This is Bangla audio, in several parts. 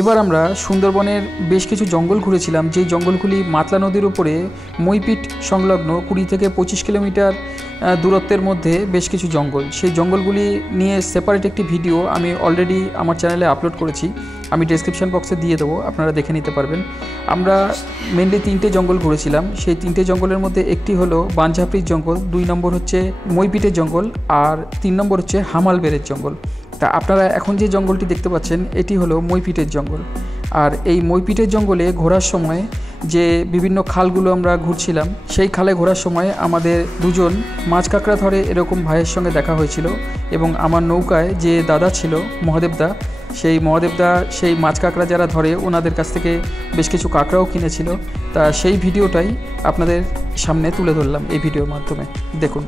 এবার আমরা সুন্দরবনের বেশ কিছু জঙ্গল ঘুরেছিলাম, যেই জঙ্গলগুলি মাতলা নদীর উপরে মইপিট সংলগ্ন 20 থেকে 25 কিলোমিটার দূরত্বের মধ্যে বেশ কিছু জঙ্গল। সেই জঙ্গলগুলি নিয়ে সেপারেট একটি ভিডিও আমি অলরেডি আমার চ্যানেলে আপলোড করেছি, আমি ডেসক্রিপশন বক্সে দিয়ে দেবো, আপনারা দেখে নিতে পারবেন। আমরা মেনলি 3টে জঙ্গল ঘুরেছিলাম। সেই 3টে জঙ্গলের মধ্যে একটি হলো বানঝাপড়ির জঙ্গল, 2 নম্বর হচ্ছে মইপিটের জঙ্গল, আর 3 নম্বর হচ্ছে হামালবেড়ের জঙ্গল। তা আপনারা এখন যে জঙ্গলটি দেখতে পাচ্ছেন এটি হলো মইপিটের জঙ্গল। আর এই মইপিটের জঙ্গলে ঘোরার সময় যে বিভিন্ন খালগুলো আমরা ঘুরছিলাম, সেই খালে ঘোরার সময় আমাদের দুজন মাছ কাঁকড়া ধরে এরকম ভাইয়ের সঙ্গে দেখা হয়েছিল, এবং আমার নৌকায় যে দাদা ছিল মহাদেবদা, সেই মহাদেবদা সেই মাছ কাঁকড়া যারা ধরে ওনাদের কাছ থেকে বেশ কিছু কাঁকড়াও কিনেছিল। তা সেই ভিডিওটাই আপনাদের সামনে তুলে ধরলাম এই ভিডিওর মাধ্যমে, দেখুন।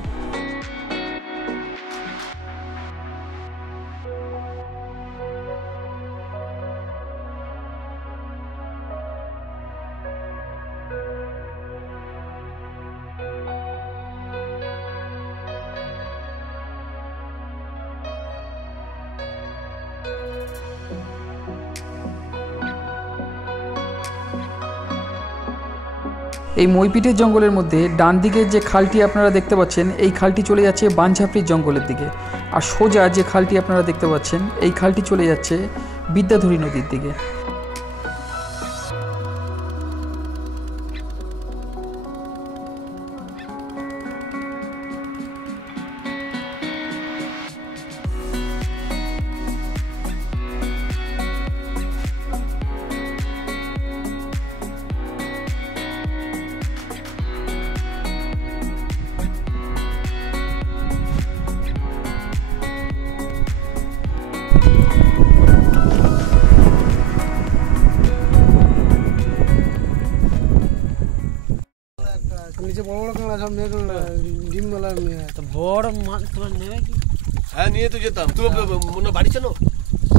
এই মইপিটের জঙ্গলের মধ্যে ডান দিকের যে খালটি আপনারা দেখতে পাচ্ছেন, এই খালটি চলে যাচ্ছে বানঝাপড়ির জঙ্গলের দিকে, আর সোজা যে খালটি আপনারা দেখতে পাচ্ছেন এই খালটি চলে যাচ্ছে বিদ্যাধরী নদীর দিকে। নিচে বড় বড় কাঁকড়া সব মেয়ে কাঁকড়া, ডিমওয়ালা মেয়ে। তো বড় মাছ তোমার নেবে কি? হ্যাঁ নিয়ে তো যেতাম। তুমি মনে বাড়ি চলো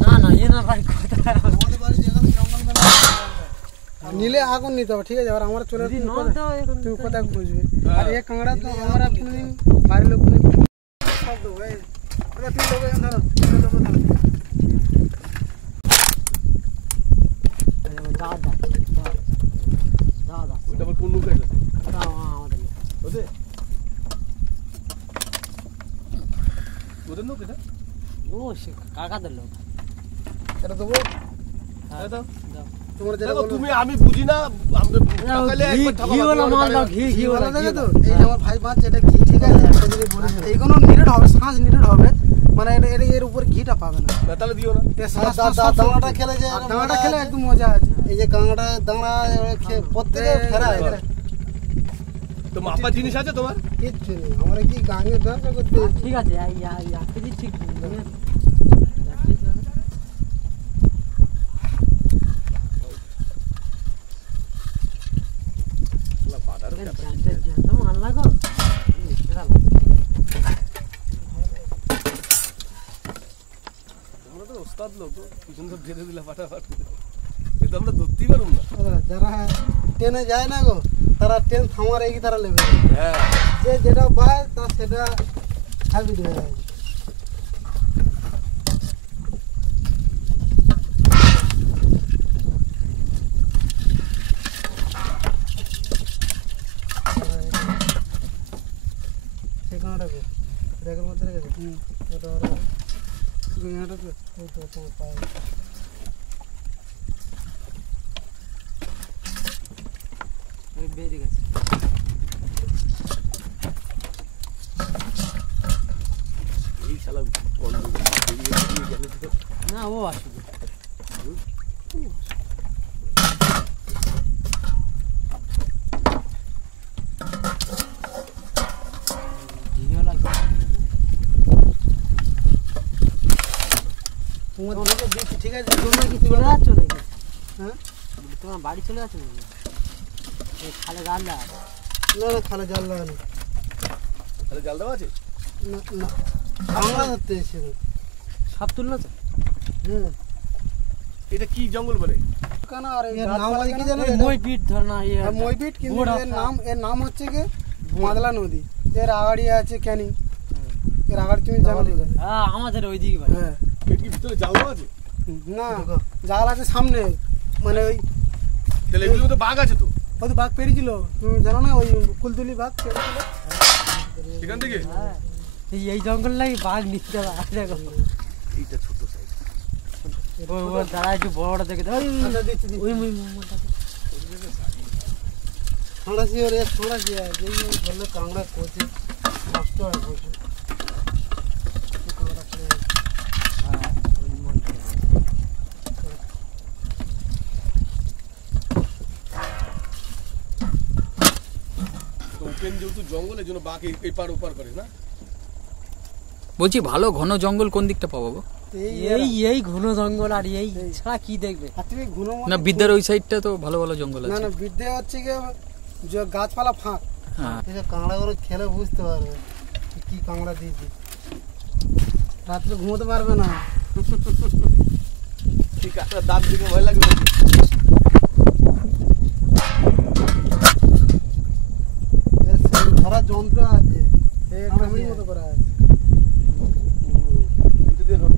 না না এ না বাড়ি কোথায়? আমাদের বাড়ি যেখানে জঙ্গল মেলা নিলে আগুন নিতে হবে, ঠিক আছে? আর আমরা চলে যদি নল দাও এখন তুমি কোথায় বুঝবে? আর এই কাঁকড়া তো আমরা কোনদিন বাড়ির লোক কোনদিন সব দেবো। এই ওরা তিন লোক ধরো, দাদা দাদা ওইটা আবার কোন লোক আছে? আমাদের ওদের ওদের লোক এটা? ও সে কাকাদের লোক। এটা দেবো। হ্যাঁ দাও। তোমার যেটা দেখো তুমি আমি বুঝি না, আমরা সকালে একবার ঘি ওলা মাল দাও, ঘি ওলা দেখো তো। এই যে আমার ভাই মাছ, এটা ঘি, ঠিক আছে? এটা যদি বলিস এইগুলো নিরেট হবে, শ্বাস নিরেট হবে, মানে এটা এর উপর ঘিটা পাবে না। তাহলে দিও না। দাঁড়াটা খেলে যে দাঁড়াটা খেলে একদম মজা আছে। এই যে কাঁকড়া দাঁড়া প্রত্যেকে ফেরা হয়। তো মাপা জিনিস আছে তোমার? কিচ্ছু নেই, আমরা কি গাঙের ব্যবসা করতে। ঠিক আছে কেজি ঠিক মাল লাগো। তোমরা তো ওস্তাদ লোক, পিছন তো বেঁধে দিলা ফাটাফাটি, এ তো আমরা ধরতেই পারব না। যারা ট্রেনে যায় না গো, তারা ট্রেন থামার এই তারা নেবে। হ্যাঁ যে যেটা পায় তার সেটা হ্যাবিট হয়ে যায়। সে কাঁটাকে ব্যাগের মধ্যে রেখেছে। ওটা তো ওই তো তোমার পায়ে বেরিয়ে গেছে। এই শালা বন্ধ বেরিয়ে গেলে তো না ও আসবে। তোমাদেরকে দিচ্ছি, ঠিক আছে? তোমরা কি চলে যাচ্ছ নাকি? হ্যাঁ, তোমার বাড়ি চলে যাচ্ছ নাকি? খালে জাল দেওয়া না না, খালে জাল লাগানো। তাহলে জাল দেওয়া আছে না না, কাঁকড়া ধরতে এসেছে। সব তুললো তো? হুম। এটা কি জঙ্গল বলে? কেন আর এই নাম কি জানো? মইপিট ধর না, মইপিট, কিন্তু এর নাম হচ্ছে কি মাদলা নদী। এর আগাড়ি আছে ক্যানিং। এর আগাড়ি তুমি জানো? হ্যাঁ আমাদের ওইদিকে বাড়ি। হ্যাঁ। এর কি ভিতরে জাল দেওয়া আছে? না জাল আছে সামনে, মানে ওই তাহলে এগুলোর মধ্যে বাঘ আছে তো ওই তো বাঘ পেরিয়েছিল, তুমি জানো না ওই কুলতুলি বাঘ পেরিয়েছিল সেখান থেকে। হ্যাঁ এই জঙ্গল লাগে বাঘ নিচ্ছে দেখো এইটা ছোট সাইজ। ওই দাঁড়া একটু বড় দেখে দাও আচ্ছা, দিচ্ছি দিচ্ছি। ওই ছড়াছি ওর এক ছড়াছি আর যেই বললে কাঁকড়া কোচে নষ্ট হয় প্রচুর। কাঁকড়া পড়ে গেছে। তো ওপেন যেহেতু জঙ্গল, এর জন্য বাঘ এই পার ওপার করে না। বলছি ভালো ঘন জঙ্গল কোন দিকটা পাবো গো? এই ঘন জঙ্গল আর এই ছাড়া কি দেখবে? আর তুমি ঘন না বিদ্যার ওই সাইডটা তো ভালো ভালো জঙ্গল না আছে। না বিদ্যে হচ্ছে কি যে গাছপালা ফাঁক, হ্যাঁ এসব কাঁকড়াগুলো খেলে বুঝতে পারবে কি কাঁকড়া দিয়েছি। রাত্রে ঘুমোতে পারবে না। ঠিক আছে, দাঁত দিকে ভয় লাগবে নাকি? এর সেই ধরার যন্ত্র আছে, কামড়ির মতো করা আছে। এটা দিয়ে ধরো।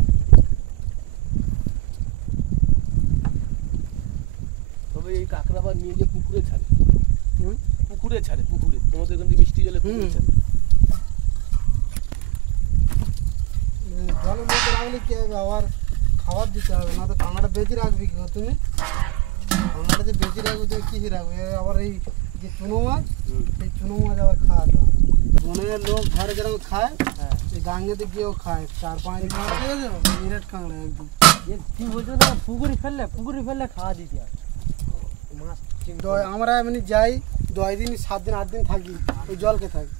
তবে এই কাঁকড়া আবার নিয়ে যে পুকুরে ছাড়ে, হুম? পুকুরে ছাড়ে, পুকুরে তোমাদের ওখান থেকে মিষ্টি জলে পুকুরে হুম। ছাড়ে। জলের মধ্যে রাখলে কি হবে, আবার খাবার দিতে হবে, না তো কাঁকড়া বেঁচে রাখবি কি করে তুমি? কাঁকড়া যে বেঁচে রাখবে তুমি কী রাখবে? আবার এই যে চুনো মাছ, এই চুনো মাছ আবার খাওয়াতে হবে। বনের লোক ঘরে যেরকম খায়, এই গাঙ্গেতে গিয়েও খায়, 4-5 দিন কাঁকড়া ঠিক আছে, মিরেট কাঁকড়া একদম। কি বলছো না পুকুরে ফেললে খাওয়া দিতে হয় মাছ আমরা এমনি যাই 10 দিন 7 দিন 8 দিন থাকি, ওই জলকে থাকি।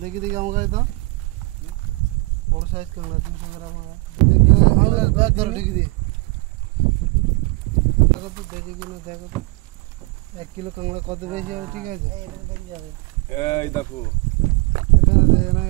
দেখি দেখি আমার কাছে তো বড় সাইজ কাঁকড়া 200 গ্রাম ধরো দেখি দিয়ে দেখো তো, দেখে কিনা দেখো তো 1 কিলো কাঁকড়া কত বেশি হবে, ঠিক আছে? এই দেখো এখানে